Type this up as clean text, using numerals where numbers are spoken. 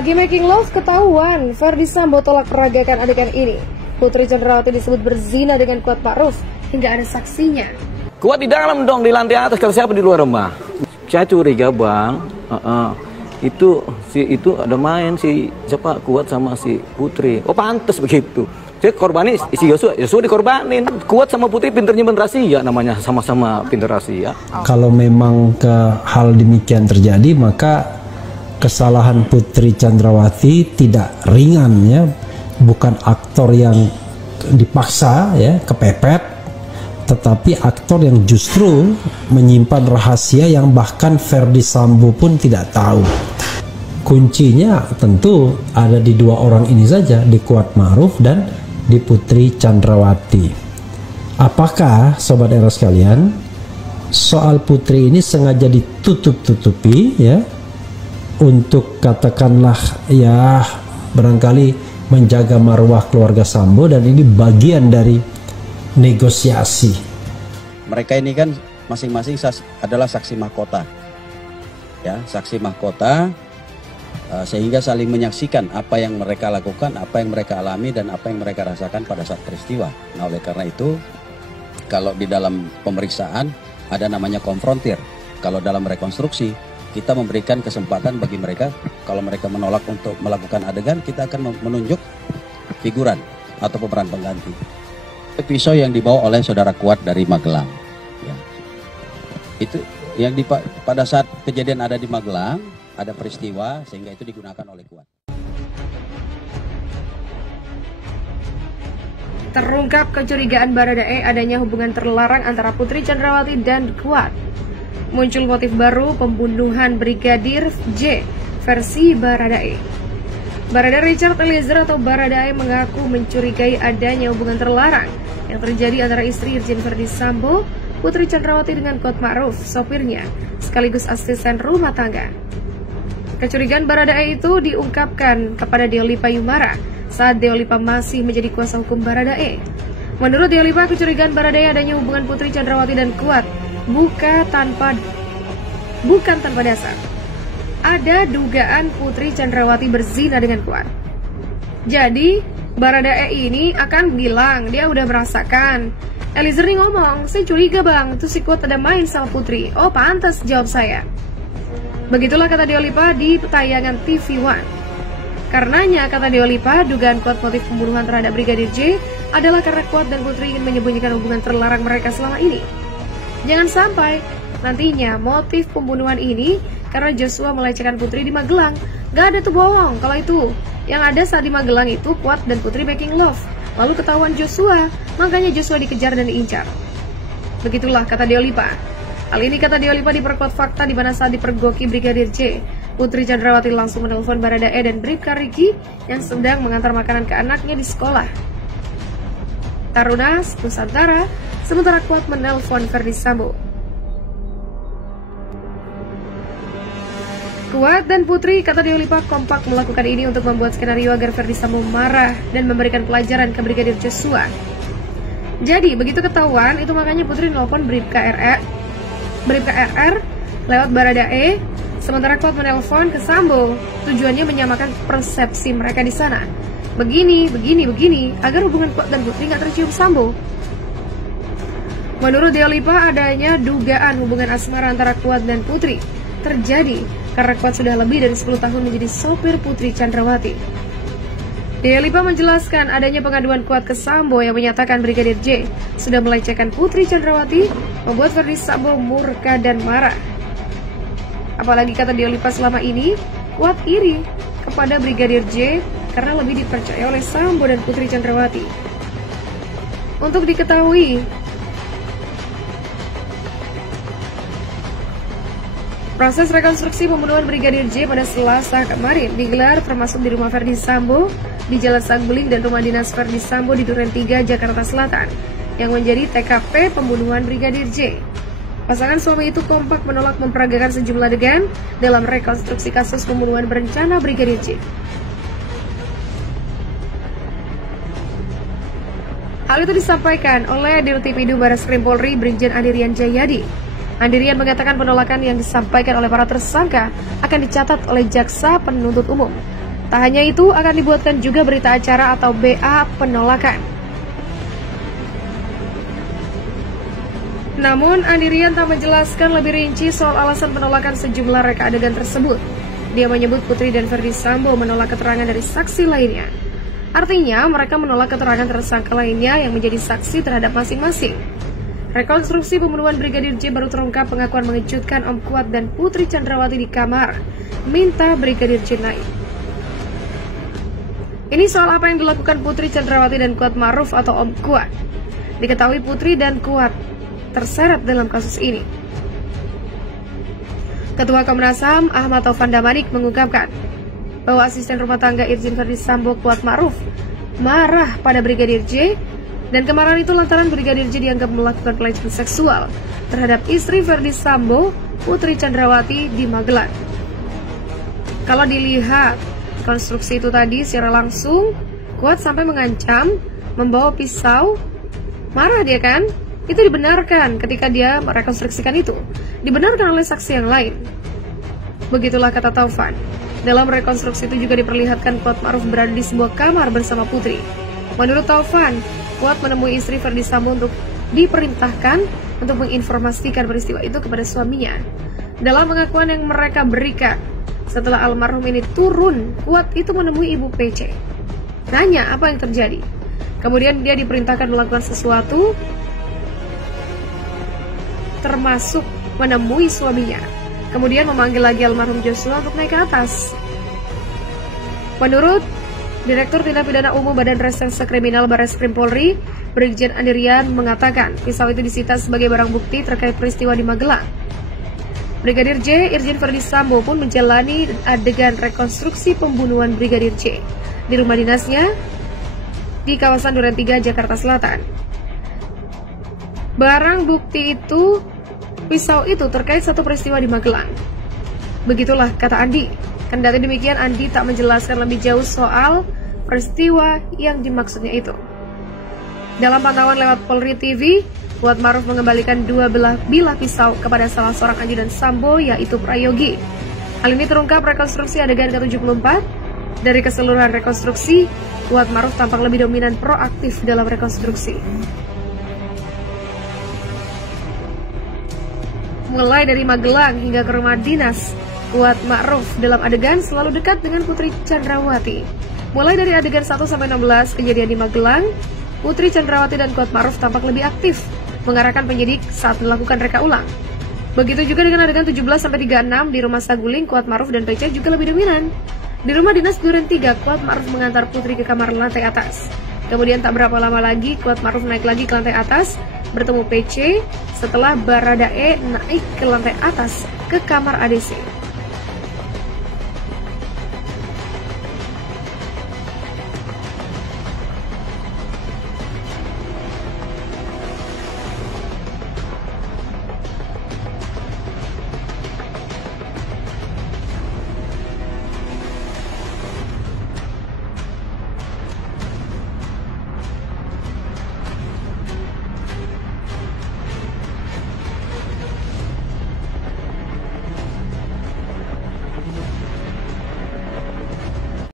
Lagi making love ketahuan, Ferdy Sambo tolak peragakan adegan ini. Putri Chandrawati disebut berzina dengan Kuat Ma'ruf hingga ada saksinya. Kuat di dalam dong, di lantai atas, kalau siapa di luar rumah? Saya curiga bang, itu ada main si siapa Kuat sama si Putri. Oh pantas begitu. Saya korbani si Yosua dikorbanin. Kuat sama Putri pinternya rahasia, namanya sama-sama pinter rahasia. Kalau memang hal demikian terjadi, maka kesalahan Putri Chandrawati tidak ringan ya, bukan aktor yang dipaksa ya, kepepet, tetapi aktor yang justru menyimpan rahasia yang bahkan Ferdy Sambo pun tidak tahu. Kuncinya tentu ada di dua orang ini saja, di Kuat Ma'ruf dan di Putri Chandrawati. Apakah sobat era sekalian, soal Putri ini sengaja ditutup-tutupi ya, untuk katakanlah ya barangkali menjaga marwah keluarga Sambo, dan ini bagian dari negosiasi. Mereka ini kan masing-masing adalah saksi mahkota, ya saksi mahkota, sehingga saling menyaksikan apa yang mereka lakukan, apa yang mereka alami, dan apa yang mereka rasakan pada saat peristiwa. Nah oleh karena itu, kalau di dalam pemeriksaan ada namanya konfrontir, kalau dalam rekonstruksi kita memberikan kesempatan bagi mereka, kalau mereka menolak untuk melakukan adegan, kita akan menunjuk figuran atau pemeran pengganti. Pisau yang dibawa oleh saudara Kuat dari Magelang, ya. Itu yang pada saat kejadian ada di Magelang, ada peristiwa sehingga itu digunakan oleh Kuat. Terungkap kecurigaan Baradae adanya hubungan terlarang antara Putri Chandrawati dan Kuat. Muncul motif baru pembunuhan Brigadir J versi Baradae. Barada Richard Eliezer atau Baradae mengaku mencurigai adanya hubungan terlarang yang terjadi antara istri Irjen Ferdy Sambo, Putri Chandrawati dengan Kuat Ma'ruf, sopirnya, sekaligus asisten rumah tangga. Kecurigaan Baradae itu diungkapkan kepada Deolipa Yumara saat Deolipa masih menjadi kuasa hukum Baradae. Menurut Deolipa, kecurigaan Baradae adanya hubungan Putri Chandrawati dan Kuat bukan tanpa dasar. Ada dugaan Putri Chandrawati berzina dengan Kuat. Jadi Baradae ini akan bilang dia udah merasakan. Eliezer nih ngomong, saya curiga bang, tuh si Kuat ada main sama Putri. Oh pantas, jawab saya. Begitulah kata Deolipa di tayangan TV One. Karenanya, kata Deolipa, dugaan Kuat motif pembunuhan terhadap Brigadir J adalah karena Kuat dan Putri ingin menyembunyikan hubungan terlarang mereka selama ini. Jangan sampai nantinya motif pembunuhan ini karena Joshua melecehkan Putri di Magelang. Gak ada tuh bohong kalau itu. Yang ada saat di Magelang itu Kuat dan Putri making love, lalu ketahuan Joshua, makanya Joshua dikejar dan diincar. Begitulah kata Deolipa. Hal ini kata Deolipa diperkuat fakta di mana saat dipergoki Brigadir J, Putri Chandrawati langsung menelpon Baradae dan Bribka Riki yang sedang mengantar makanan ke anaknya di sekolah. Tarunas, Nusantara, sementara Kuat menelpon Ferdy Sambo. Kuat dan Putri, kata Deolipa, kompak melakukan ini untuk membuat skenario agar Ferdy Sambo marah dan memberikan pelajaran ke Brigadir Joshua. Jadi, begitu ketahuan, itu makanya Putri nelpon Bribka RR lewat Baradae, sementara Kuat menelpon ke Sambo. Tujuannya menyamakan persepsi mereka di sana. Begini, agar hubungan Kuat dan Putri nggak tercium Sambo. Menurut Deolipa, adanya dugaan hubungan asmara antara Kuat dan Putri terjadi karena Kuat sudah lebih dari 10 tahun menjadi sopir Putri Chandrawati. Deolipa menjelaskan adanya pengaduan Kuat ke Sambo yang menyatakan Brigadir J sudah melecehkan Putri Chandrawati, membuat Ferdy Sambo murka dan marah. Apalagi kata Deolipa, selama ini Kuat iri kepada Brigadir J karena lebih dipercaya oleh Sambo dan Putri Chandrawati. Untuk diketahui, proses rekonstruksi pembunuhan Brigadir J pada Selasa kemarin digelar termasuk di rumah Ferdy Sambo di Jalan Saguling dan rumah dinas Ferdy Sambo di Duren 3, Jakarta Selatan yang menjadi TKP pembunuhan Brigadir J. Pasangan suami itu kompak menolak memperagakan sejumlah adegan dalam rekonstruksi kasus pembunuhan berencana Brigadir J. Hal itu disampaikan oleh Dirtipidum Barreskrim Polri Brigjen Andirian Jayadi. Andirian mengatakan penolakan yang disampaikan oleh para tersangka akan dicatat oleh jaksa penuntut umum. Tak hanya itu, akan dibuatkan juga berita acara atau BA penolakan. Namun, Andi Rian tak menjelaskan lebih rinci soal alasan penolakan sejumlah reka adegan tersebut. Dia menyebut Putri dan Ferdi Sambo menolak keterangan dari saksi lainnya. Artinya, mereka menolak keterangan tersangka lainnya yang menjadi saksi terhadap masing-masing. Rekonstruksi pembunuhan Brigadir J baru terungkap pengakuan mengejutkan Om Kuat dan Putri Chandrawati di kamar, minta Brigadir J naik. Ini soal apa yang dilakukan Putri Chandrawati dan Kuat Ma'ruf atau Om Kuat. Diketahui Putri dan Kuat terseret dalam kasus ini. Ketua Komnas HAM Ahmad Taufan Damanik mengungkapkan bahwa asisten rumah tangga Irjen Ferdi Sambo Kuat Ma'ruf marah pada Brigadir J dan kemarahan itu lantaran Brigadir J dianggap melakukan pelecehan seksual terhadap istri Ferdi Sambo, Putri Chandrawati di Magelang. Kalau dilihat konstruksi itu tadi secara langsung, Kuat sampai mengancam membawa pisau, marah dia kan? Itu dibenarkan ketika dia merekonstruksikan itu. Dibenarkan oleh saksi yang lain. Begitulah kata Taufan. Dalam rekonstruksi itu juga diperlihatkan Kuat Ma'ruf berada di sebuah kamar bersama Putri. Menurut Taufan, Kuat menemui istri Ferdi Sambo untuk diperintahkan untuk menginformasikan peristiwa itu kepada suaminya. Dalam pengakuan yang mereka berikan, setelah almarhum ini turun, Kuat itu menemui Ibu PC. Nanya apa yang terjadi. Kemudian dia diperintahkan melakukan sesuatu, termasuk menemui suaminya. Kemudian memanggil lagi almarhum Joshua untuk naik ke atas. Menurut Direktur Tindak Pidana Umum Badan Reserse Kriminal Barreskrim Polri, Brigjen Andi Rian mengatakan pisau itu disita sebagai barang bukti terkait peristiwa di Magelang. Brigadir J, Irjen Ferdi Sambo pun menjalani adegan rekonstruksi pembunuhan Brigadir J di rumah dinasnya di kawasan Duren 3, Jakarta Selatan. Barang bukti itu, pisau itu terkait satu peristiwa di Magelang. Begitulah kata Andi. Kendati demikian, Andi tak menjelaskan lebih jauh soal peristiwa yang dimaksudnya itu. Dalam pantauan lewat Polri TV, Kuat Ma'ruf mengembalikan dua bilah pisau kepada salah seorang ajudan Sambo, yaitu Prayogi. Hal ini terungkap rekonstruksi adegan ke-74. Dari keseluruhan rekonstruksi, Kuat Ma'ruf tampak lebih dominan proaktif dalam rekonstruksi. Mulai dari Magelang hingga ke rumah dinas, Kuat Ma'ruf dalam adegan selalu dekat dengan Putri Chandrawati. Mulai dari adegan 1-16 kejadian di Magelang, Putri Chandrawati dan Kuat Ma'ruf tampak lebih aktif mengarahkan penyidik saat melakukan reka ulang. Begitu juga dengan adegan 17-36 di rumah Saguling, Kuat Ma'ruf dan PC juga lebih dominan. Di rumah dinas Duren 3, Kuat Ma'ruf mengantar Putri ke kamar lantai atas. Kemudian tak berapa lama lagi, Kuat Ma'ruf naik lagi ke lantai atas, bertemu PC setelah Baradae naik ke lantai atas ke kamar ADC.